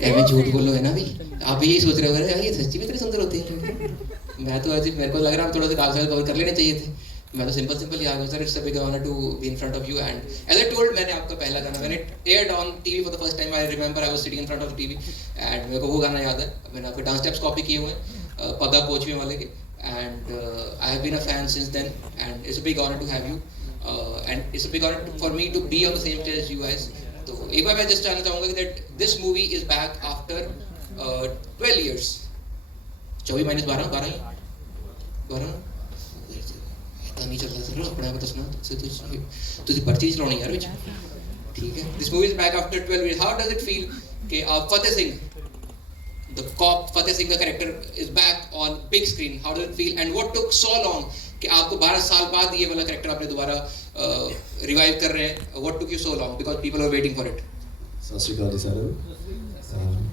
मैं झूठ बोलो है ना भी, आप यही सोच रहे हो यार ये सच्ची में इतने सुंदर होते हैं। मैं तो ऐसे मेरे को लग रहा है थोड़ा सा कागजात कवर कर लेने चाहिए थे। मैं तो सिंपल सिंपल ही आ गया sir, it's a big honour to be in front of you and as I told, मैंने आपका पहला गाना मैंने aired on TV for the first time, I remember I was sitting in front of TV and मेरे को वो गाना याद है। मैंने आपके डांस स्टेप्स कॉपी किए हुए हैं पग्गा पोचवे वाले के and I have been a fan since then and it's a big honour to have you and it's a big honour for me to be on the same stage as you guys. तो एक बार मैं just जानना चाहूँगा कि that this movie is back after 12 years, 24 minus 12 12 नहीं चल रहा सर अपने आप दसना तुझे पर्ची चलानी यार विच ठीक है। This movie is back after 12 years, how does it feel कि फतेह सिंह द कॉप फतेह सिंह का character is back on big screen, how does it feel and what took so long कि आपको 12 साल बाद ये वाला कैरेक्टर आपने दोबारा रिवाइव कर रहे हैं, what took you so long because people are waiting for it. ਸਤਿ ਸ਼੍ਰੀ ਅਕਾਲ ਜੀ ਸਾਰਿਆਂ ਨੂੰ।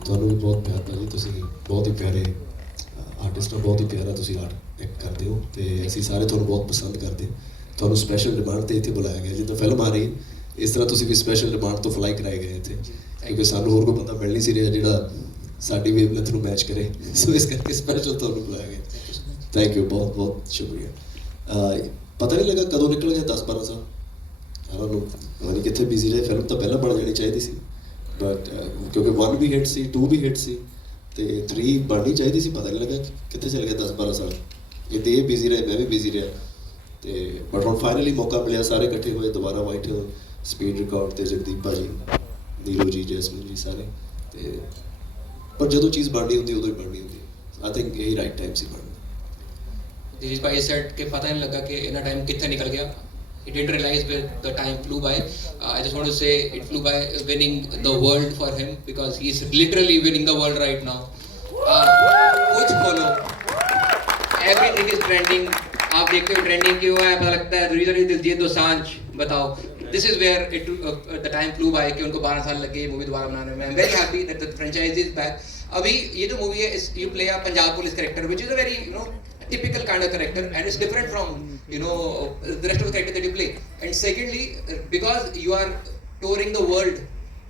ਤੁਹਾਨੂੰ ਵੀ ਬਹੁਤ ਪਿਆਰ ਹੈ ਜੀ, ਤੁਸੀਂ ਬਹੁਤ ਹੀ ਪਿਆਰੇ ਆਰਟਿਸਟ ਹੋ, ਬਹੁਤ ਹੀ ਪਿਆਰਾ ਤੁਸੀਂ ਆਰਟ ਐਕਟ ਕਰਦੇ ਹੋ ਤੇ ਅਸੀਂ ਸਾਰੇ ਤੁਹਾਨੂੰ ਬਹੁਤ ਪਸੰਦ ਕਰਦੇ ਹਾਂ। ਤੁਹਾਨੂੰ ਸਪੈਸ਼ਲ ਡਿਮਾਂਡ ਤੇ ਇੱਥੇ ਬੁਲਾਇਆ ਗਿਆ, ਜਿੱਦਾਂ ਫਿਲਮ ਆ ਰਹੀ ਇਸ ਤਰ੍ਹਾਂ ਤੁਸੀਂ ਵੀ ਸਪੈਸ਼ਲ ਡਿਮਾਂਡ ਤੋਂ ਫਲਾਈ ਕਰਾਏ ਗਏ ਇੱਥੇ, ਕਿਉਂਕਿ ਸਾਨੂੰ ਹੋਰ ਕੋਈ ਬੰਦਾ ਮਿਲ ਨਹੀਂ ਸੀ ਰਿਹਾ ਜਿਹੜਾ ਸਾਡੀ ਵੇਵਲੈਂਥ ਨੂੰ ਮੈਚ ਕਰੇ, ਸੋ ਇਸ ਕਰਕੇ ਸਪੈਸ਼ਲ ਤੁਹਾਨੂੰ ਬੁਲਾਇਆ ਗਿਆ। ਥੈਂਕ ਯੂ, ਬਹੁਤ ਬਹੁਤ ਸ਼ੁਕਰੀਆ। ਪਤਾ ਨਹੀਂ ਲੱਗਾ ਕਦੋਂ ਨਿਕਲ ਗਿਆ 10-12 ਸਾਲ, ਉਹਨਾਂ ਨੂੰ ਪਤਾ ਨਹੀਂ ਕਿੱਥੇ ਬਿਜ਼ੀ ਰਹੇ। ਫਿਲਮ ਤਾਂ ਪਹਿਲਾਂ ਬਣ ਜਾਣੀ ਚਾਹੀਦੀ ਸੀ ਬਟ ਕਿਉਂਕਿ 1 ਵੀ ਹਿੱਟ ਸੀ, 2 ਵੀ ਹਿੱਟ ਸੀ ਤੇ 3 ਬਣਨੀ ਚਾਹੀਦੀ ਸੀ, ਪਤਾ ਨਹੀਂ ਲੱਗਾ ਕਿੱਥੇ ਚਲ ਗਿਆ 10-12 ਸਾਲ। ਇਹ ਤੇ ਬਿਜ਼ੀ ਰਹੇ, ਮੈਂ ਵੀ ਬਿਜ਼ੀ ਰਿਹਾ ਤੇ ਬਟ ਹੁਣ ਫਾਈਨਲੀ ਮੌਕਾ ਮਿਲਿਆ, ਸਾਰੇ ਇਕੱਠੇ ਹੋਏ ਦੁਬਾਰਾ ਵਾਈਟ ਸਪੀਡ ਰਿਕਾਰਡ ਤੇ ਜਗਦੀਪ ਭਾਜੀ, ਨੀਰੂ ਜੀ, ਜੈਸਮੀਨ ਜੀ ਸਾਰੇ ਤੇ ਪਰ ਜਦੋਂ ਚੀਜ਼ ਬਣਨੀ ਹੁੰਦੀ ਉਦੋਂ ਹੀ ਬਣਨੀ ਹੁੰਦੀ। ਆਈ ਥਿੰਕ ਇਹੀ ਰਾਈਟ ਟਾਈਮ ਸੀ ਬਣਨ। दिलीप भाई सेट के पता नहीं लगा कि इतना टाइम कितना निकल गया, he didn't realize where the time flew by. I just want to say it flew by winning the world for him because he is literally winning the world right now. कुछ बोलो, everything is trending, आप देखते हो trending क्यों है, पता लगता है रीजन इज दिलजीत दोसांझ। बताओ, this is where it the time flew by कि उनको 12 साल लगे मूवी दोबारा बनाने में। I'm very happy that the franchise is back. अभी ये जो मूवी है, you play a Punjab police character which is a very typical kind of character and it's different from the rest of the character that you play. And secondly, because you are touring the world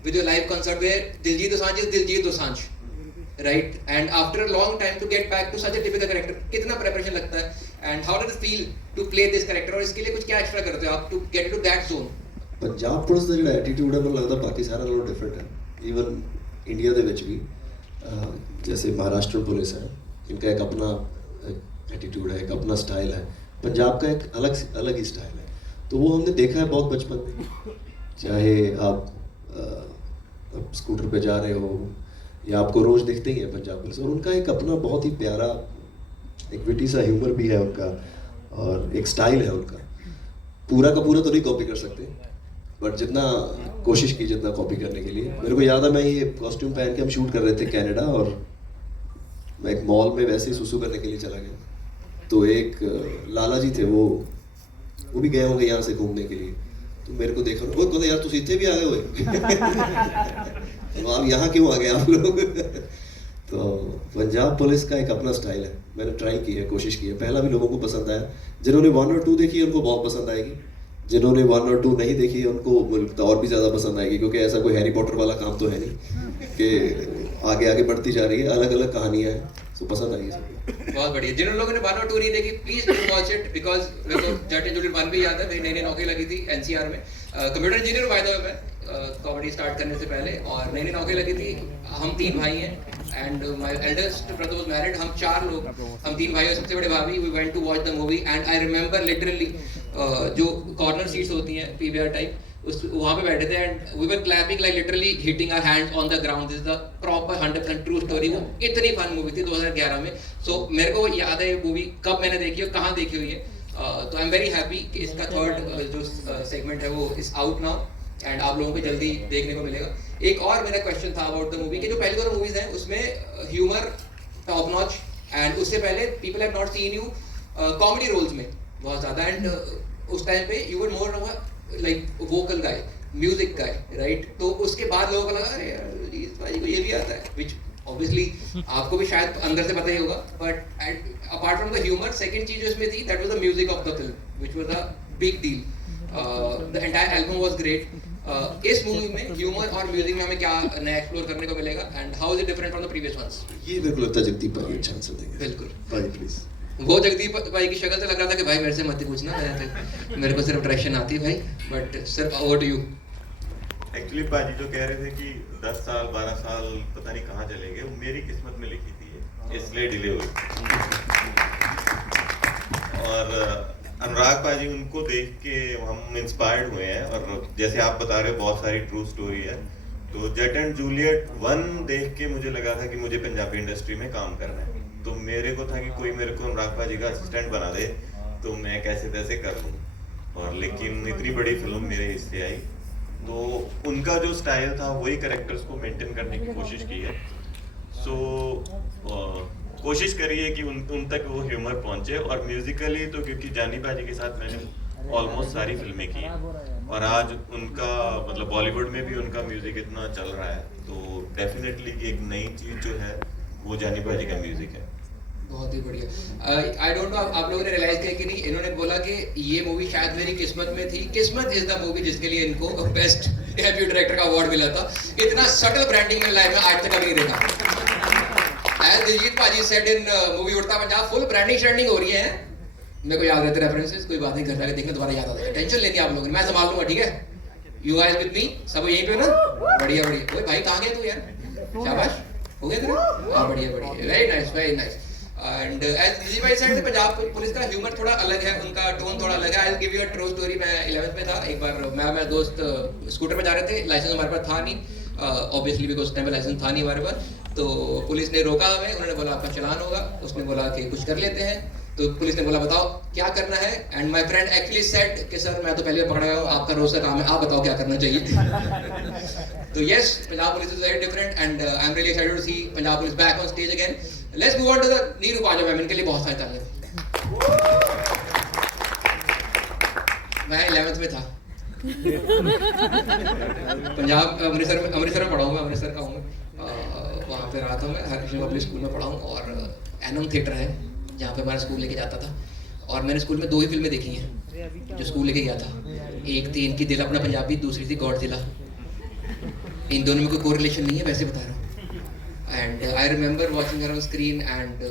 with your live concert where Diljit Dosanjh is Diljit Dosanjh, right? And after a long time to get back to such a typical character, कितना preparation लगता है and how does it feel to play this character और इसके लिए कुछ क्या extra करते हो आप to get into that zone? Punjab police ਦਾ ਜਿਹੜਾ ਐਟੀਟਿਊਡ ਹੈ ਮੈਨੂੰ ਲੱਗਦਾ ਬਾਕੀ ਸਾਰਿਆਂ ਨਾਲੋਂ ਡਿਫਰੈਂਟ ਹੈ। ਈਵਨ ਇੰਡੀਆ ਦੇ ਵਿੱਚ ਵੀ जैसे महाराष्ट्र पुलिस है, इनका एक अपना एटीट्यूड है, एक अपना स्टाइल है। पंजाब का एक अलग ही स्टाइल है, तो वो हमने देखा है बहुत बचपन में। चाहे आप स्कूटर पे जा रहे हो या आपको रोज़ दिखते ही है पंजाब पुलिस, और उनका एक अपना बहुत ही प्यारा एक विटी सा ह्यूमर भी है उनका और एक स्टाइल है उनका। पूरा का पूरा तो नहीं कॉपी कर सकते बट जितना कोशिश की जितना कॉपी करने के लिए। मेरे को याद है मैं ये कॉस्ट्यूम पहन के हम शूट कर रहे थे कनाडा और मैं एक मॉल में वैसे ही सुसु करने के लिए चला गया, तो एक लाला जी थे वो भी गए होंगे यहाँ से घूमने के लिए, तो मेरे को देखा वो कहते यार तुम इतने भी आ गए हुए तो आप यहाँ क्यों आ गए आप लोग तो पंजाब पुलिस का एक अपना स्टाइल है। मैंने ट्राई की है, कोशिश की है, पहला भी लोगों को पसंद आया। जिन्होंने 1 और 2 देखी है उनको बहुत पसंद आएगी, जिन्होंने 1 और 2 नहीं देखी है उनको और भी ज़्यादा पसंद आएगी, क्योंकि ऐसा कोई हैरी पॉटर वाला काम तो है नहीं कि आगे आगे बढ़ती जा रही है, अलग अलग कहानियाँ हैं, सो पसंद आएगी सबको। बहुत बढ़िया। जिन लोगों ने 1 और 2 नहीं देखी please do watch it because मेरे को जट एंड जूलियट 1 भी याद है, मेरी नई नौकरी लगी थी एनसीआर में, कंप्यूटर इंजीनियर हूँ बाय द वे मैं कॉमेडी स्टार्ट करने से पहले, और नई नौकरी लगी थी। हम 3 भाई हैं and my eldest brother was married, हम 4 लोग, हम 3 भाई और सबसे बड़े भाभी, we went to watch the movie and I remember literally जो कॉर्नर सीट्स होती हैं पीवीआर टाइप उस वहाँ पे बैठे थे and we were clapping like literally hitting our hands on the ground. This is the proper 100% true story. वो इतनी फन मूवी थी 2011 में। सो मेरे को याद है ये मूवी कब मैंने देखी और कहाँ देखी हुई है। तो आई एम वेरी हैप्पी कि इसका थर्ड जो सेगमेंट है वो इज आउट नाउ एंड आप लोगों को जल्दी देखने को मिलेगा। एक और मेरा क्वेश्चन था अबाउट द मूवी कि जो पहली 2 मूवीज हैं उसमें ह्यूमर टॉप नॉच एंड उससे पहले people have not seen you comedy roles में बहुत ज़्यादा एंड उस टाइम पे you were more like vocal guy, music guy, right? तो उसके बाद लोगों को लगा अरे यार इस भाई को ये भी आता है, विच ऑब्वियसली आपको भी शायद अंदर से पता ही होगा, but apart from the humour second चीज जो इसमें थी that was the music of the film which was a big deal. The entire album was great. इस मूवी में ह्यूमर और म्यूजिक में हमें क्या नया एक्सप्लोर करने को मिलेगा and how is it different from the previous ones? ये मेरे को लगता है जगदीप भाई अच्छा आंसर देंगे। बिल्कुल भाई प्लीज। वो जगदीप भाई की शक्ल से लग रहा था कि भाई मेरे से मत ही पूछना, मेरे को सिर्फ डायरेक्शन आती है भाई, but sir over to you. Actually पाजी जो कह रहे थे कि 10 साल 12 साल पता नहीं कहाँ चले गए, वो मेरी किस्मत में लिखी थी, इसलिए डिले हुई। और अनुराग पाजी, उनको देख के हम इंस्पायर्ड हुए हैं, और जैसे आप बता रहे हो बहुत सारी ट्रू स्टोरी है, तो जट एंड जूलियट 1 देख के मुझे लगा था कि मुझे पंजाबी इंडस्ट्री में काम करना है, तो मेरे को था कि कोई मेरे को अनुराग पाजी का असिस्टेंट बना दे तो मैं कैसे तैसे कर लूँ, और लेकिन इतनी बड़ी फिल्म मेरे हिस्से आई, तो उनका जो स्टाइल था वही कैरेक्टर्स को मेंटेन करने की कोशिश की है। सो कोशिश करिए कि उन तक वो ह्यूमर पहुंचे, और म्यूजिकली तो क्योंकि जानी पाजी के साथ मैंने ऑलमोस्ट सारी फिल्में की हैं, और आज उनका मतलब बॉलीवुड में भी उनका म्यूजिक इतना चल रहा है, तो डेफिनेटली एक नई चीज जो है वो जानी पाजी का म्यूजिक है। बहुत ही बढ़िया। आई डोंट नो आप लोगों ने रियलाइज किया कि नहीं, इन्होंने बोला कि ये मूवी शायद मेरी किस्मत में थी। किस्मत इज द मूवी जिसके लिए इनको बेस्ट डेब्यू डायरेक्टर का अवार्ड मिला था। इतना सटल ब्रांडिंग में लाइफ में आज तक कभी नहीं देखा। एज दिलजीत पाजी सेड इन मूवी उड़ता पंजाब, फुल ब्रांडिंग श्रांडिंग हो रही है। मेरे को याद रहते रेफरेंसेस, कोई बात नहीं, घर जाके देखना दोबारा याद आ जाएगा। टेंशन लेनी आप लोगों ने, मैं संभाल लूंगा, ठीक है? यू गाइस विद मी, सब यहीं पे ना? बढ़िया बढ़िया। ओए भाई कहाँ गए तू यार? शाबाश, हो गया तेरा? हाँ बढ़िया बढ़िया, very nice very nice. And as Diljit भाई सेड, पंजाब पुलिस का ह्यूमर थोड़ा अलग है, उनका टोन थोड़ा अलग है। I will give you a true story. मैं 11th में था, एक बार मैं मेरा दोस्त स्कूटर पे जा रहे थे, लाइसेंस हमारे पास था नहीं, ऑब्वियसली बिकॉज उस टाइम पे लाइसेंस था नहीं हमारे पास। तो पुलिस ने रोका हमें, उन्होंने बोला आपका चालान होगा। उसने बोला कि कुछ कर लेते हैं, तो पुलिस ने बोला बताओ क्या करना है। And my friend actually said कि सर मैं तो पहले पकड़ा गया हूँ, आपका रोज का काम है, आप बताओ क्या करना चाहिए। तो yes, Punjab police is very different and I am really excited to see Punjab police back on stage again. Let's move on to the Neeru Bajwa ma'am, इनके लिए बहुत सारे तालियां। मैं 11th में था, पंजाब अमृतसर में पढ़ा हूँ मैं, अमृतसर का हूँ मैं। वहाँ पे रहा था मैं, हर पब्लिक स्कूल में पढ़ा हूँ, और एनम थिएटर है जहाँ पे हमारा स्कूल लेके जाता था। और मैंने स्कूल में 2 ही फिल्में देखी हैं जो स्कूल लेके गया था। एक थी इनकी दिल अपना पंजाबी, दूसरी थी गॉड जिला। इन दोनों में कोई कोरिलेशन नहीं है, वैसे बता रहा हूँ। And I remember watching her on screen and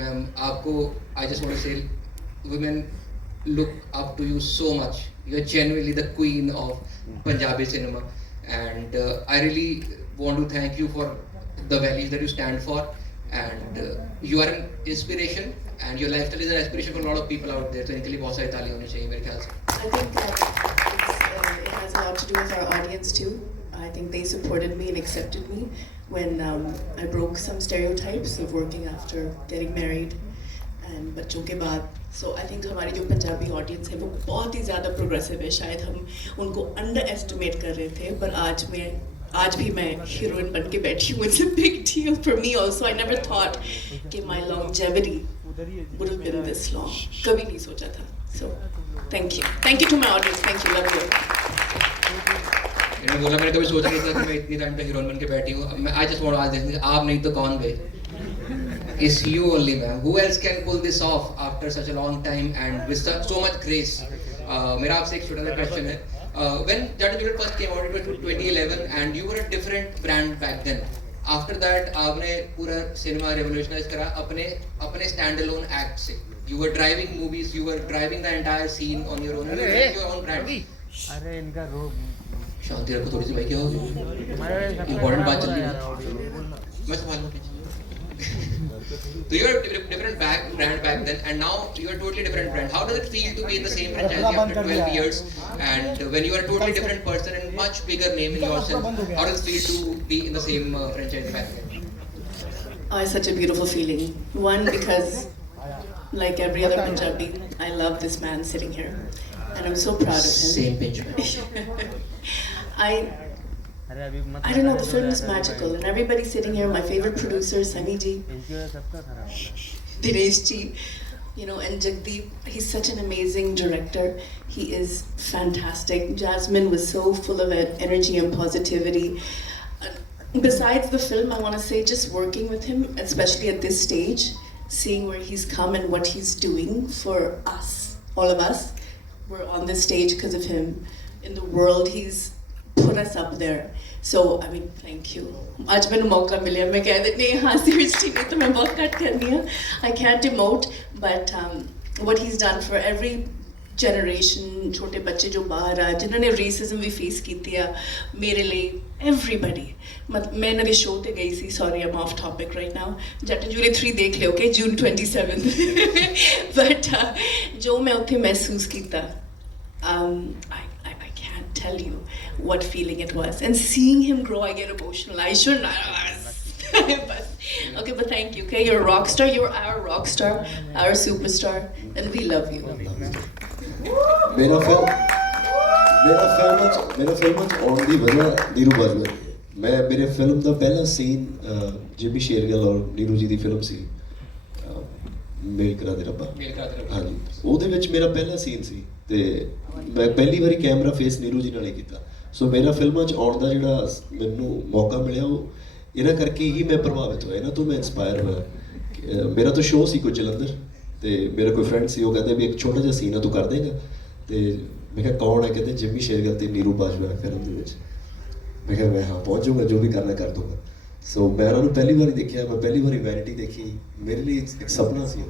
ma'am आपको आई जस्ट वांट टू से women look up to you so much. You're genuinely the queen of Punjabi cinema, and I really want to thank you for the values that you stand for, and you are an inspiration, and your lifestyle is an inspiration for a lot of people out there. So इनके लिए बहुत सारी ताली होनी चाहिए मेरे ख्याल से। I think it has a lot to do with our audience too. I think they supported me and accepted me when I broke some stereotypes of working after getting married and बच्चों के बाद। So I think हमारी जो Punjabi audience है वो बहुत ही ज़्यादा progressive है। शायद हम उनको अंडर एस्टिमेट कर रहे थे, पर आज भी मैं हीरोइन बन के बैठी हूँ। It's a big deal for me also. I never thought कि my longevity would have been this long. कभी नहीं सोचा था। So thank you to my audience. Thank you, love you. मैंने बोला मैंने कभी सोचा नहीं था कि मैं इतनी टाइम पे हीरोइन बन के बैठी हूँ। मैं I just want to ask this, आप नहीं तो कौन भाई? It's you only, ma'am. Who else can pull this off after such a long time and with so much grace? मेरा आपसे एक छोटा सा क्वेश्चन है। When Jat and Juliet first came out, it was 2011, and you were a different brand back then. After that, आपने पूरा cinema revolutionize करा अपने standalone act से. You were driving movies, you were driving the entire scene on your own. You were your own brand. अरे इनका रोग शांति रखो थोड़ी सी भाई, क्या हो गया? Important बात चल रही है। मैं संभाल लूँ। So you were a different brand back then, and now you are a totally different brand. How does it feel to be in the same franchise after 12 years, and when you are a totally different person and much bigger name in yourself? How does it feel to be in the same franchise back then? Oh, it's such a beautiful feeling. One, because like every other Punjabi, I love this man sitting here, and I'm so proud of him. Same page. अरे अभी मत I don't know, the film is magical, and everybody sitting here, my favorite producer, Sunny ji, इनकी वजह से सबका खराब है। Dinesh ji, you know, and Jagdeep, he's such an amazing director. He is fantastic. Jasmine was so full of energy and positivity. Besides the film, I want to say just working with him, especially at this stage, seeing where he's come and what he's doing for us, all of us. We're on this stage because of him. In the world, he's put us up there. So I mean, thank you. आज मैंने मौका मिला, मैं कह देती नहीं हाँ seriously नहीं तो मैं बहुत कट करनी है. I can't emote, but what he's done for every generation, छोटे बच्चे जो बाहर आ जिन्होंने racism भी face की है मेरे लिए everybody. मैं नवी शो ते गई सी, sorry I'm off topic right now. Jatt and Juliet 3 देख लियो, okay, June 27th. But जो मैं उत्थे महसूस कीता, I can't tell you what feeling it was. And seeing him grow, I get emotional. I shouldn't. Okay, but thank you. Okay, you're a rock star. You're our rock star, our superstar, and we love you. मेरा film ਆਉਣ ਦੀ ਵਜ੍ਹਾ ਨੀਰੂ ਬਾਜਵਾ ਹੈ। ਮੇਰੇ film ਦਾ ਪਹਿਲਾ scene ਜਿਮੀ ਸ਼ੇਰਗਿੱਲ ਔਰ ਨੀਰੂ ਜੀ ਦੀ film ਸੀ ਮੇਲ ਕਰਾ ਦੇ ਰੱਬਾ। ਹਾਂਜੀ, ਉਹਦੇ ਵਿੱਚ ਮੇਰਾ ਪਹਿਲਾ ਸੀਨ ਸੀ ਤੇ ਮੈਂ ਪਹਿਲੀ ਵਾਰੀ ਕੈਮਰਾ ਫੇਸ ਨੀਰੂ ਜੀ ਨਾਲ ਹੀ ਕੀਤਾ। ਸੋ ਮੇਰਾ ਫਿਲਮਾਂ 'ਚ ਆਉਣ ਦਾ ਜਿਹੜਾ ਮੈਨੂੰ ਮੌਕਾ ਮਿਲਿਆ ਉਹ ਇਹਨਾਂ ਕਰਕੇ ਹੀ ਮੈਂ ਪ੍ਰਭਾਵਿਤ ਹੋਇਆ, ਇਹਨਾਂ ਤੋਂ ਮੈਂ ਇੰਸਪਾਇਰ ਹੋਇਆ। ਮੇਰਾ ਤਾਂ ਸ਼ੋਅ ਸੀ ਕੋਈ ਜਲੰਧਰ ਤੇ ਮੇਰਾ ਕੋਈ ਫਰੈਂਡ ਸੀ, ਉਹ ਕਹਿੰਦੇ ਵੀ ਇੱਕ ਛੋਟਾ ਜਿਹਾ ਸੀਨ ਆ ਤੂੰ ਕਰ ਦੇਗਾ। ਤੇ ਮੈਂ ਕਿਹਾ ਕੌਣ ਹੈ? ਕਹਿੰਦੇ ਜਿਮੀ ਸ਼ੇਰਗਿੱਲ ਤੇ ਨੀਰੂ ਬਾਜਵਾ ਫਿਲਮ ਦੇ ਵਿੱਚ। ਮੈਂ ਕਿਹਾ ਮੈਂ ਹਾਂ ਪਹੁੰਚ ਜਾਊਂਗਾ, ਜੋ ਵੀ ਕਰਨਾ ਕਰ ਦੂੰਗਾ। ਸੋ ਮੈਂ ਉਹਨਾਂ ਨੂੰ ਪਹਿਲੀ ਵਾਰੀ ਦੇਖਿਆ, ਮੈਂ ਪਹਿਲੀ ਵਾਰੀ ਵੈਨਿਟੀ ਦੇਖੀ, ਮੇਰੇ ਲਈ ਇੱਕ ਸੁਪਨਾ ਸੀ।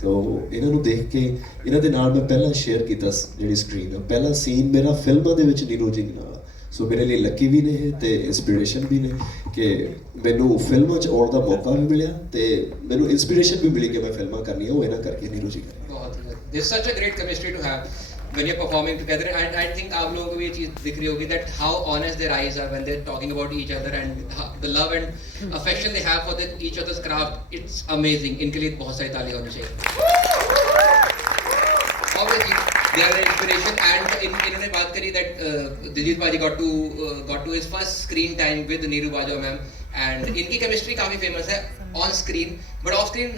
ਸੋ ਇਹਨਾਂ ਨੂੰ ਦੇਖ ਕੇ ਇਹਨਾਂ ਦੇ ਨਾਲ ਮੈਂ ਪਹਿਲਾਂ ਸ਼ੇਅਰ ਕੀਤਾ ਜਿਹੜੀ ਸਕਰੀਨ ਆ, ਪਹਿਲਾ ਸੀਨ ਮੇਰਾ ਫਿਲਮਾਂ ਦੇ ਵਿੱਚ ਨੀਰੂ ਜੀ ਨਾਲ। ਸੋ ਮੇਰੇ ਲਈ ਲੱਕੀ ਵੀ ਨੇ ਇਹ ਤੇ ਇੰਸਪੀਰੇਸ਼ਨ ਵੀ ਨੇ ਕਿ ਮੈਨੂੰ ਫਿਲਮਾਂ 'ਚ ਆਉਣ ਦਾ ਮੌਕਾ ਵੀ ਮਿਲਿਆ ਤੇ ਮੈਨੂੰ ਇੰਸਪੀਰੇਸ਼ਨ ਵੀ ਮਿਲੀ ਕਿ ਮੈਂ ਫਿਲਮਾਂ ਕਰਨੀਆਂ, ਉਹ ਇਹਨਾਂ ਕਰਕੇ ਨੀਰੂ ਜੀ ਕਰਕੇ। This is such a great chemistry to have when you're performing together, and I think आप लोगों को भी ये चीज़ दिख रही होगी that how honest their eyes are when they're talking about each other and the love and affection they have for each other's craft. It's amazing. इनके लिए बहुत सारी तालियां होनी चाहिए. Obviously, they are an inspiration, and इन्होंने बात करी that दिलजीत बाजी got to his first screen time with Neeru Bajwa ma'am, and इनकी केमिस्ट्री काफी फेमस है on screen, but of screen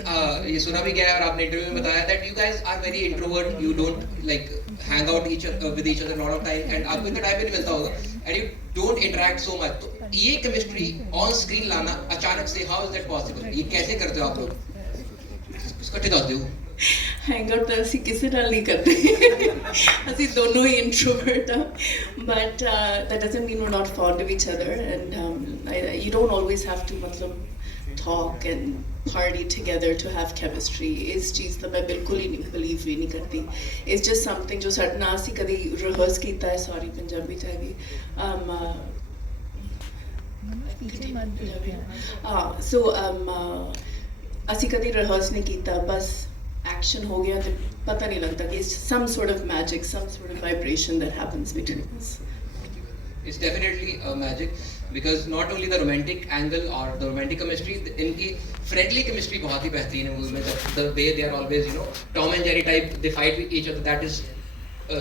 ये सुना भी गया है और आपने इंटरव्यू में बताया that you guys are very introvert, you don't like hang out with each other a lot of time, and आपको इतना टाइम भी नहीं मिलता होगा, and you don't interact so much. तो ये केमिस्ट्री ऑन स्क्रीन लाना अचानक से, how is that possible? ये कैसे करते हो आप लोग? इसको ठीक दस दो। हैंग आउट तो ਅਸੀਂ ਕਿਸੇ ਨਾਲ ਨਹੀਂ ਕਰਦੇ, ਅਸੀਂ ਦੋਨੋਂ ਹੀ ਇੰਟਰੋਵਰਟ ਆ, but that doesn't mean we're not fond of each other, and you don't always have to मतलब talk and party together to have chemistry. इस चीज़ तो मैं बिल्कुल ही नहीं believe भी नहीं करती. It's just something जो साढ़े ना ਅਸੀਂ कभी rehearse ਕੀਤਾ है, sorry पंजाबी ਚ भी so ਅਸੀਂ कभी rehearse नहीं ਕੀਤਾ, बस action हो गया तो पता नहीं लगता कि it's some sort of magic, some sort of vibration that happens between us. It's definitely a magic because not only the romantic angle or the romantic chemistry, इनकी friendly chemistry बहुत ही बेहतरीन है मूवी में. The way they are always, you know, Tom and Jerry type, they fight with each other. That is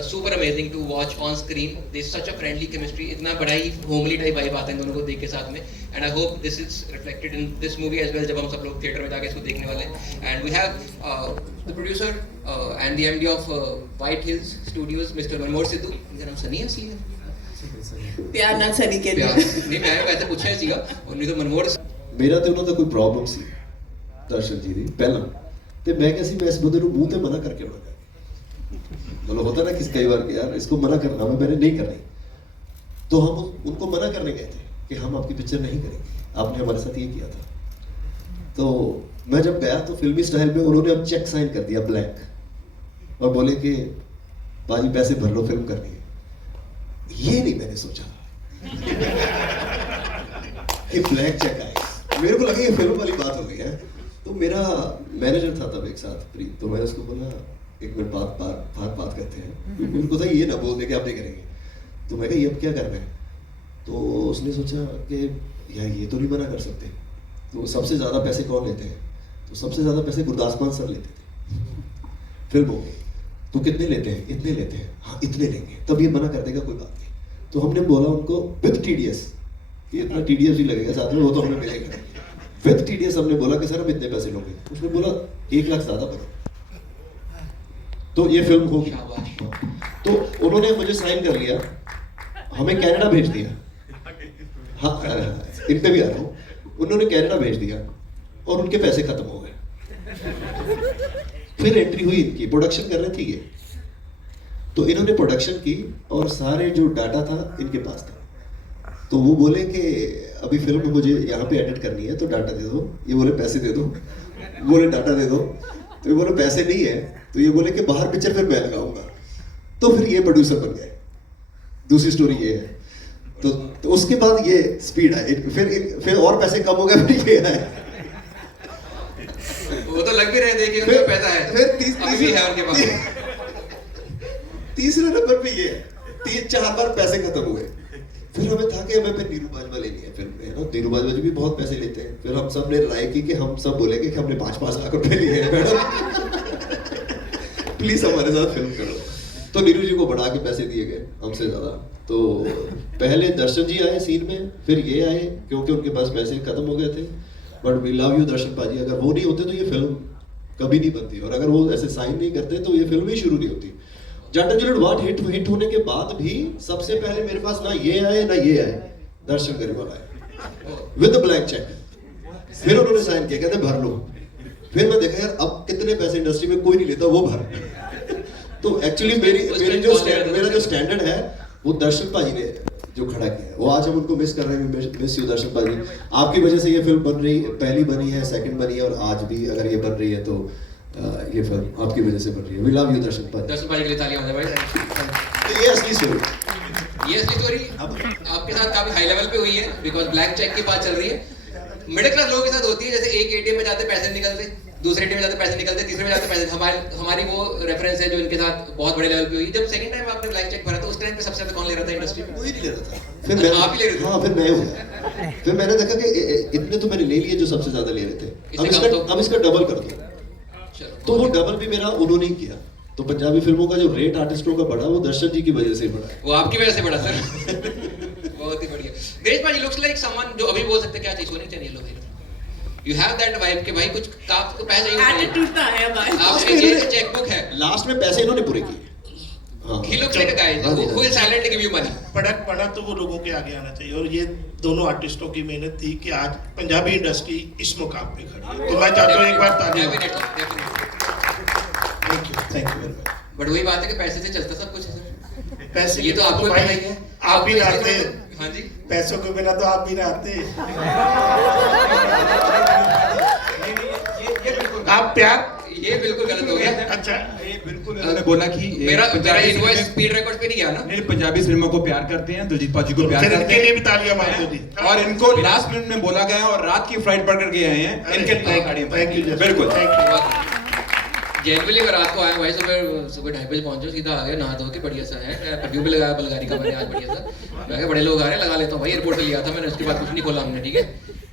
super amazing to watch on screen. There's such a friendly chemistry. इतना बड़ा ही homely type vibe आता है दोनों को देख के साथ में. And I hope this is reflected in this movie as well. जब हम सब लोग theater में जाके इसको देखने वाले हैं. And we have the producer and the MD of White Hills Studios, Mr. Manmohan Sidhu. इनका नाम सनी है असली में? प्यार ना सनी के लिए नहीं, मैं वैसे पूछा सीगा और नहीं तो मनमोहन। ਮੇਰਾ ਤੇ ਉਹਨਾਂ ਦਾ ਕੋਈ ਪ੍ਰੋਬਲਮ ਸੀ ਦਰਸ਼ਨ ਜੀ ਦੀ ਪਹਿਲਾਂ, ਤੇ ਮੈਂ ਕਿਹਾ ਸੀ ਮੈਂ ਇਸ ਬੰਦੇ ਨੂੰ ਮੂੰਹ ਤੇ ਮਨਾ ਕਰਕੇ ਆਉਣਾ, मतलब होता ना कि कई बार कि यार इसको मना करना, मैंने नहीं करनी, तो हम उनको मना करने गए थे कि हम आपकी पिक्चर नहीं करेंगे, आपने हमारे साथ ये किया था। तो मैं जब गया तो फिल्मी स्टाइल में उन्होंने अब चेक साइन कर दिया ब्लैंक और बोले कि बाजी पैसे भर लो, फिल्म करनी है। ये नहीं मैंने सोचा कि ब्लैंक चेक आए, मेरे को लगा ये फिल्म वाली बात हो गई है। तो मेरा मैनेजर था तब एक साथ प्रीत, तो मैं उसको बोला एक मिनट बात करते हैं, उनको था ये ना बोल दे कि आप नहीं करेंगे। तो मैं कहा ये अब क्या करना है? तो उसने सोचा कि यार ये तो नहीं मना कर सकते। तो सबसे ज़्यादा पैसे कौन लेते हैं? तो सबसे ज़्यादा पैसे गुरदास मान सर लेते थे फिल्म हो गई। तो कितने लेते हैं? इतने लेते हैं। हाँ इतने लेंगे, तब ये मना कर देगा, कोई बात नहीं। तो हमने बोला उनको विद TDS, ये इतना TDS भी लगेगा साथ में, वो तो हमें मिलेगा। विद TDS हमने बोला कि सर हम इतने पैसे लोगे। उसने बोला 1 लाख ज़्यादा भरो, तो ये फिल्म होगी। तो उन्होंने मुझे साइन कर लिया, हमें कनाडा भेज दिया। हाँ इन पे भी आ रहा हूँ, उन्होंने कनाडा भेज दिया और उनके पैसे खत्म हो गए। फिर एंट्री हुई इनकी, प्रोडक्शन कर रहे थे ये, तो इन्होंने प्रोडक्शन की और सारे जो डाटा था इनके पास था। तो वो बोले कि अभी फिल्म मुझे यहाँ पे एडिट करनी है तो डाटा दे दो, ये बोले पैसे दे दो, बोले डाटा दे दो, तो ये बोले पैसे नहीं है, तो ये बोले कि बाहर पिक्चर फिर मैं लगाऊंगा, तो फिर ये प्रोड्यूसर बन गए। दूसरी स्टोरी ये है। तो उसके बाद ये स्पीड है, फिर और पैसे कम हो गए, फिर ये है। वो तो लग भी रहे थे कि उनका पैसा है, अभी भी है उनके पास। तीसरे नंबर पे ये है, 3-4 बार पैसे खत्म हुए, फिर हमें था कि हमें फिर नीरू बाजवा लेनी है फिल्म में, है ना। नीरू बाजवा जी भी बहुत पैसे लेते हैं। फिर हम सब ने राय की कि हम सब बोलेंगे कि हमने 5-5 लाख रुपए लिए हैं मैडम, प्लीज हमारे साथ फिल्म करो। तो नीरू जी को बढ़ा के पैसे दिए गए हमसे ज्यादा। तो पहले दर्शन जी आए सीन में, फिर ये आए क्योंकि उनके पास पैसे खत्म हो गए थे। बट वी लव यू दर्शन पाजी, अगर वो नहीं होते तो ये फिल्म कभी नहीं बनती, और अगर वो ऐसे साइन नहीं करते तो ये फिल्म ही शुरू नहीं होती। जट एंड जूलियट 1 हिट होने के बाद भी सबसे पहले मेरे पास ना ये आए ना ये आए, दर्शन गरिवाल आए विद ब्लैंक चेक। फिर उन्होंने साइन किया, कहते भर लो। फिर मैं देखा यार अब कितने पैसे इंडस्ट्री में कोई नहीं लेता, वो भर। तो एक्चुअली मेरा जो स्टैंडर्ड है वो दर्शन पाजी ने जो खड़ा किया है, वो आज हम उनको मिस कर रहे हैं। मिस यू दर्शन पाजी, आपकी वजह से ये फिल्म बन रही, पहली बनी है, सेकंड बनी है, और आज भी अगर ये बन रही है तो ये फिल्म आपकी वजह से बन रही है। वी लव यू दर्शन पाजी। दर्शन पाजी के लिए तालियां हो जाए भाई। तो ये असली स्टोरी, ये असली स्टोरी आपके साथ काफी हाई लेवल पे हुई है, बिकॉज ब्लैंक चेक की बात चल रही है। मिडिल क्लास लोगों के साथ होती है, जैसे एक एटीएम में जाते पैसे निकलते, दूसरे एटीएम में जाते पैसे निकलते, तीसरे में जाते पैसे। हमारी वो रेफरेंस है जो इनके साथ बहुत बड़े लेवल पे हुई। जब सेकंड टाइम आपने ब्लैंक चेक भरा तो उस टाइम पे सबसे ज्यादा कौन ले रहा था इंडस्ट्री में? कोई नहीं ले रहा था। फिर मैं, आप ही ले रहे थे? हाँ, फिर मैं हूँ। फिर मैंने देखा कि इतने तो मैंने ले लिए जो सबसे ज्यादा ले रहे थे, अब इसका डबल कर दो। तो वो डबल भी मेरा उन्होंने ही किया। तो पंजाबी फिल्मों का जो रेट आर्टिस्टों का बढ़ा वो दर्शन जी की वजह से बढ़ा है। वो आपकी वजह से बढ़ा सर। बहुत ही बढ़िया। दिनेश भाई लुक्स लाइक समवन जो अभी बोल सकते क्या चीज होनी चाहिए लोग। You have that vibe कि भाई कुछ काम को पैसे चाहिए। एटीट्यूड तो है भाई। आपके जेब में चेकबुक है। लास्ट में पैसे इन्होंने पूरे किए। हाँ। He looks like a guy who will silently give you money. पढ़ा तो वो लोगों के आगे आना चाहिए, और ये दोनों आर्टिस्टों की मेहनत थी कि आज पंजाबी इंडस्ट्री इस मुकाम पे खड़ी है। तो मैं चाहता हूँ एक बार तालियां। Thank you very much. But वही बात है कि पैसे से चलता सब कुछ है सर। पैसे ये तो आपको भाई पता ही है। आप भी नाते। हाँ जी। पैसों के बिना तो आप भी नाते। आप प्यार, ये बिल्कुल गलत हो गया। अच्छा ये बिल्कुल उन्होंने बोला कि मेरा पंजाबी इनवॉइस फिल्में- स्पीड रिकॉर्ड पे नहीं गया ना। नहीं, पंजाबी फिल्मों को प्यार करते हैं, दिलजीत पाजी को प्यार फिर करते इनके लिए हैं, भी तालियां मार दो जी। और इनको लास्ट मिनट में बोला गया और रात की फ्लाइट पकड़ के आए हैं इनके लिए। थैंक यू बिल्कुल। Thank you. जेनवली मैं रात को आया भाई, सुबह 2:30 बजे पहुंचे, सीधा आ गया, नहा धो के बढ़िया सा है, परफ्यूम भी लगाया बलगारी का मैंने आज बढ़िया सा। मैं कहा बड़े लोग आ रहे हैं, लगा लेता हूँ भाई। एयरपोर्ट से लिया था मैंने, उसके बाद कुछ नहीं खोला हमने, ठीक है।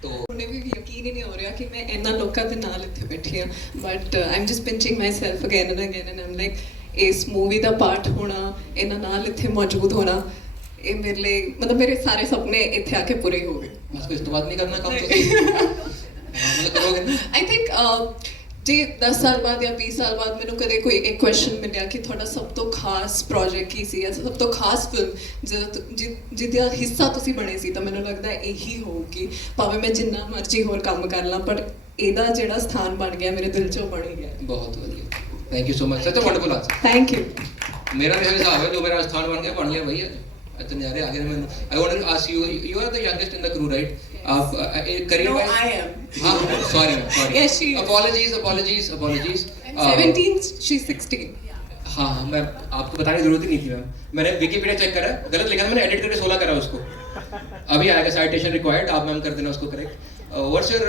तो उन्हें भी यकीन ही नहीं हो रहा कि मैं इन्ना लोगों के नाल इत्थे बैठी हाँ, but I am just pinching my self again and I am like इस मूवी का पार्ट होना, इन्ना नाल इत्थे मौजूद होना, ये मेरे लिए मतलब मेरे सारे सपने इत्थे आके पूरे हो गए। बस इस तो बात नहीं करना काम तो मतलब करोगे ना। आई थिंक जे 10 साल बाद या 20 साल बाद मैंने कदे कोई एक क्वेश्चन मिलिਆ कि ਤੁਹਾਡਾ ਸਭ ਤੋਂ ਖਾਸ ਪ੍ਰੋਜੈਕਟ ਕੀ ਸੀ ਜਾਂ ਸਭ ਤੋਂ ਖਾਸ ਫਿਲਮ ਜਿਹਦਾ ਹਿੱਸਾ ਤੁਸੀਂ ਬਣੇ ਸੀ, ਤਾਂ ਮੈਨੂੰ ਲੱਗਦਾ ਇਹੀ ਹੋਊਗੀ। ਭਾਵੇਂ ਮੈਂ ਜਿੰਨਾ ਮਰਜ਼ੀ ਹੋਰ ਕੰਮ ਕਰ ਲਾਂ, ਪਰ ਇਹਦਾ ਜਿਹੜਾ ਸਥਾਨ ਬਣ ਗਿਆ ਮੇਰੇ ਦਿਲ 'ਚੋਂ ਬਣ ਹੀ ਗਿਆ। बहुत बढ़िया, thank you so much. Such wonderful answer. Thank you. मेरा भी हिसाब है, जो मेरा स्थान बन गया बन लिया भैया। इतने न्यारे आगे मैं I want to ask you are the youngest in the crew right? आप career No, wise I am. हाँ sorry Yes, she is. apologies I'm 17, she's 16. हाँ मैं आपको बताने की जरूरत ही नहीं थी मैम। मैंने विकिपीडिया चेक करा, गलत लिखा था मैंने, एडिट करके 16 करा उसको। अभी आएगा साइटेशन रिक्वायर्ड, आप मैम कर देना उसको करेक्ट। व्हाट्स योर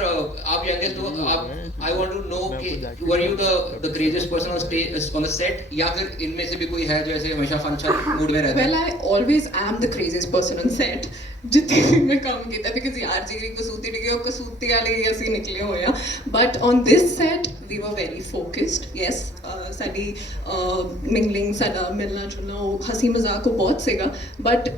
आप यंगेस्ट हो, आप आई वांट टू नो कि were you the craziest person on stage on the set, या फिर इनमें से भी कोई है जो ऐसे हमेशा फन मूड में रहता है? Well, I always am the craziest person on set. जितने भी मैं काम किया because यार जी कसूती डिगे और कसूती वाले ही ਅਸੀਂ ਨਿਕਲੇ ਹੋਏ ਆ। But on this set we were very focused. Yes, ਸਾਡੀ mingling, ਸਾਡਾ ਮਿਲਣਾ ਜੁਲਣਾ, ਉਹ ਹਸੀ ਮਜ਼ਾਕ ਉਹ ਬਹੁਤ ਸੀਗਾ, but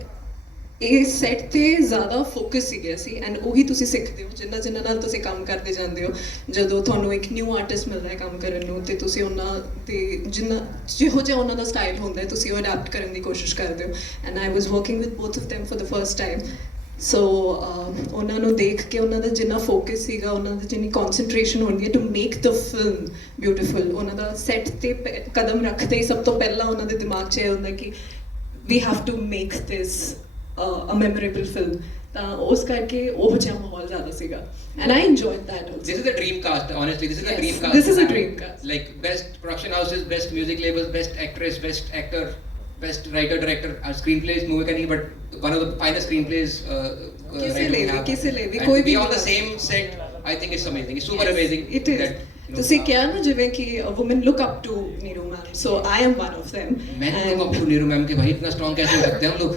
ਇਹ ਸੈੱਟ ਤੇ ਜ਼ਿਆਦਾ ਫੋਕਸ ਸੀਗਾ ਸੀ। ਐਂਡ ਉਹੀ ਤੁਸੀਂ ਸਿੱਖਦੇ ਹੋ ਜਿੰਨਾ ਨਾਲ ਤੁਸੀਂ ਕੰਮ ਕਰਦੇ ਜਾਂਦੇ ਹੋ। ਜਦੋਂ ਤੁਹਾਨੂੰ ਇੱਕ ਨਿਊ ਆਰਟਿਸਟ ਮਿਲਦਾ ਹੈ ਕੰਮ ਕਰਨ ਨੂੰ, ਤੇ ਤੁਸੀਂ ਉਹਨਾਂ ਤੇ ਜਿਹੋ ਜਿਹਾ ਉਹਨਾਂ ਦਾ ਸਟਾਈਲ ਹੁੰਦਾ ਹੈ ਤੁਸੀਂ ਉਹ ਅਡੈਪਟ ਕਰਨ ਦੀ ਕੋਸ਼ਿਸ਼ ਕਰਦੇ ਹੋ। And I was working with both of them for the first time. So ਉਹਨਾਂ ਨੂੰ ਦੇਖ ਕੇ ਉਹਨਾਂ ਦਾ ਜਿੰਨਾ ਫੋਕਸ ਸੀਗਾ, ਉਹਨਾਂ ਦੀ ਜਿੰਨੀ ਕੌਨਸੈਂਟਰੇਸ਼ਨ ਹੁੰਦੀ ਹੈ to make the film beautiful, ਉਹਨਾਂ ਦਾ ਸੈੱਟ ਤੇ ਕਦਮ ਰੱਖਦੇ ਹੀ ਸਭ ਤੋਂ ਪਹਿਲਾਂ ਉਹਨਾਂ ਦੇ ਦਿਮਾਗ 'ਚ ਇਹ ਹੁੰਦਾ ਕਿ we have to make this a memorable film, ਤਾਂ ਉਸ ਕਰਕੇ ਉਹ ਜਿਹਾ ਮਾਹੌਲ ਜ਼ਿਆਦਾ ਸੀਗਾ and I enjoyed that also This is a dream cast, honestly. This is a Yes, dream cast. this is a dream cast. Like best production houses, best music labels, best actress, best actor, best writer, director, screenplays, movie ka nahi, but one of the finest screenplays. ਕਿਸੇ ਲਈ ਵੀ And ਕੋਈ to be we on the same set, I think it's amazing. It's super amazing. It is. that, you know, ਤੁਸੀਂ ਕਿਹਾ ਨਾ ਜਿਵੇਂ ਕਿ women look up to Neeru ma'am, so I am one of them. मैंने तो अब Neeru ma'am के भाई इतना स्ट्रॉन्ग कैसे हो सकते हैं हम लोग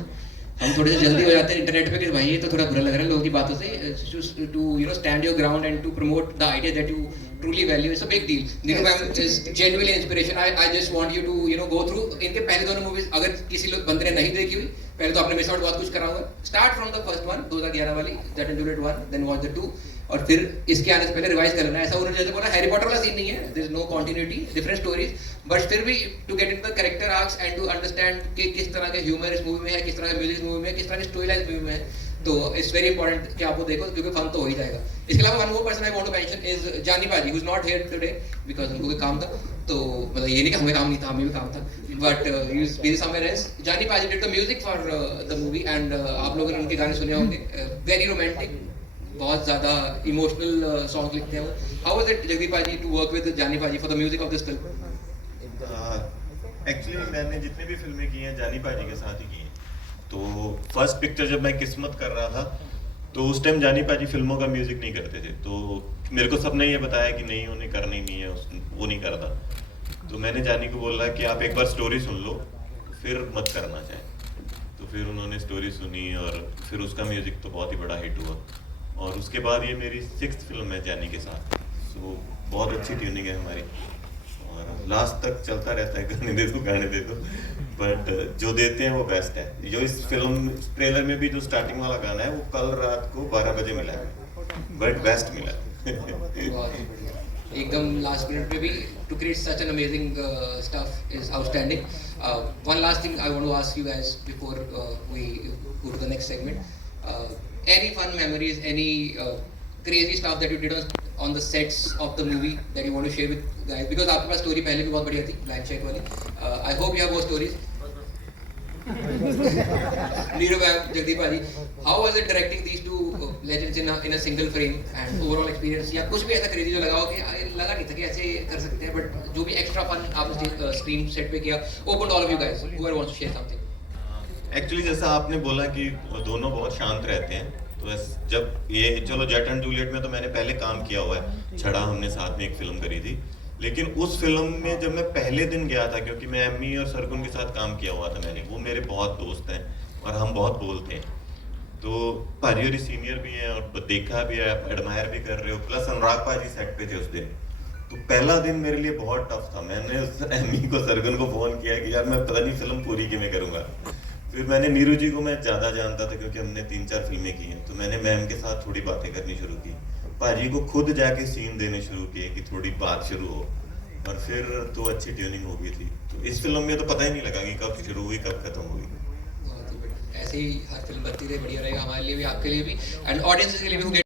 थोड़े से जल्दी हो जाते हैं इंटरनेट पे कि भाई ये तो थोड़ा बुरा लग रहा है लोगों की बातों से to you know stand your ground and to promote the idea that you truly value it's a big deal Neeru ma'am is genuinely inspiration I just want you to you know go through इनके पहले दोनों movies अगर किसी लोग बंदे ने नहीं देखी हुई पहले तो आपने मिस आउट बहुत कुछ करा होगा start from the first one 2011 वाली Jatt and Juliet 1 then watch the 2 और फिर इसके आने से पहले रिवाइज कर लेना ऐसा उन्होंने जैसे बोला हैरी पॉटर वाला सीन नहीं है there is no continuity different stories but फिर भी to get into the character arcs and to understand कि किस तरह के ह्यूमर इस मूवी में है किस तरह का म्यूजिक इस मूवी में है किस तरह की स्टोरी लाइन इस मूवी में है तो इट्स वेरी इंपॉर्टेंट कि आप वो देखो क्योंकि फन तो हो ही जाएगा इसके अलावा one more person I want to mention is Jaani paaji who is not here today because उनको कोई काम था तो मतलब ये नहीं कि हमें काम नहीं था हमें भी काम था but he is busy somewhere else जानी पाजी did the music for the movie and आप लोगों ने उनके गाने सुने होंगे वेरी रोमांटिक बहुत ज्यादा इमोशनल सॉन्ग लिखते हैं वो हाउ वाज इट जगदीप पाजी टू वर्क विद जानी पाजी for the music of this film actually मैंने जितनी भी फिल्में की हैं जानी पाजी के साथ ही की हैं तो फर्स्ट पिक्चर जब मैं किस्मत कर रहा था तो उस टाइम जानी पाजी फिल्मों का म्यूजिक नहीं करते थे तो मेरे को सबने ये बताया कि नहीं उन्हें करनी नहीं है वो नहीं करता तो मैंने जानी को बोला कि आप एक बार स्टोरी सुन लो फिर मत करना चाहे तो फिर उन्होंने स्टोरी सुनी और फिर उसका म्यूजिक तो बहुत ही बड़ा हिट हुआ और उसके बाद ये मेरी 6th फिल्म है जानी के साथ सो बहुत अच्छी ट्यूनिंग है हमारी और लास्ट तक चलता रहता है गाने दे दो बट जो देते हैं वो बेस्ट है जो इस फिल्म ट्रेलर में भी जो स्टार्टिंग वाला गाना है वो कल रात को 12 बजे मिला है बट बेस्ट मिला एकदम लास्ट मिनट पे भी to create such an amazing stuff is outstanding one last thing I want to ask you guys before we go to the next segment any fun memories any crazy stuff that you did on the sets of the movie that you want to share with guys because आपके पास story पहले भी बहुत बढ़िया थी blank cheque वाली I hope you have more stories Neeru ma'am Jagdeep पाजी how was it directing these two legends in a single frame and overall experience या कुछ भी ऐसा crazy जो लगा हो कि लगा नहीं था कि ऐसे कर सकते हैं but जो भी extra fun आपने स्क्रीन सेट पे किया open to all of you guys whoever wants to share something actually जैसा आपने बोला कि दोनों बहुत शांत रहते हैं तो जब ये चलो जट एंड जूलियट में तो मैंने पहले काम किया हुआ है छड़ा हमने साथ में एक फिल्म करी थी लेकिन उस फिल्म में जब मैं पहले दिन गया था क्योंकि मैं एम्मी और सरगुन के साथ काम किया हुआ था मैंने वो मेरे बहुत दोस्त हैं और हम बहुत बोलते हैं तो पाजी और सीनियर भी हैं और देखा भी है एडमायर भी कर रहे हो प्लस अनुराग पाजी सेट पे थे उस दिन तो पहला दिन मेरे लिए बहुत टफ था मैंने उस एम्मी को सरगुन को फोन किया कि यार मैं पता नहीं फिल्म पूरी किमें करूँगा फिर मैंने नीरू जी को मैं ज़्यादा जानता था क्योंकि हमने 3-4 फिल्में की हैं तो मैंने मैम के साथ थोड़ी बातें करनी शुरू की पाजी को खुद जाके सीन देने शुरू किए कि थोड़ी बात शुरू हो और फिर तो अच्छी ट्यूनिंग हो गई थी तो इस फिल्म में तो पता ही नहीं लगा कि कब शुरू हुई कब खत्म हुई ऐसे ही हर फिल्म बनती रहे बढ़िया रहेगा हमारे लिए भी आपके लिए भी एंड ऑडियंस के लिए भी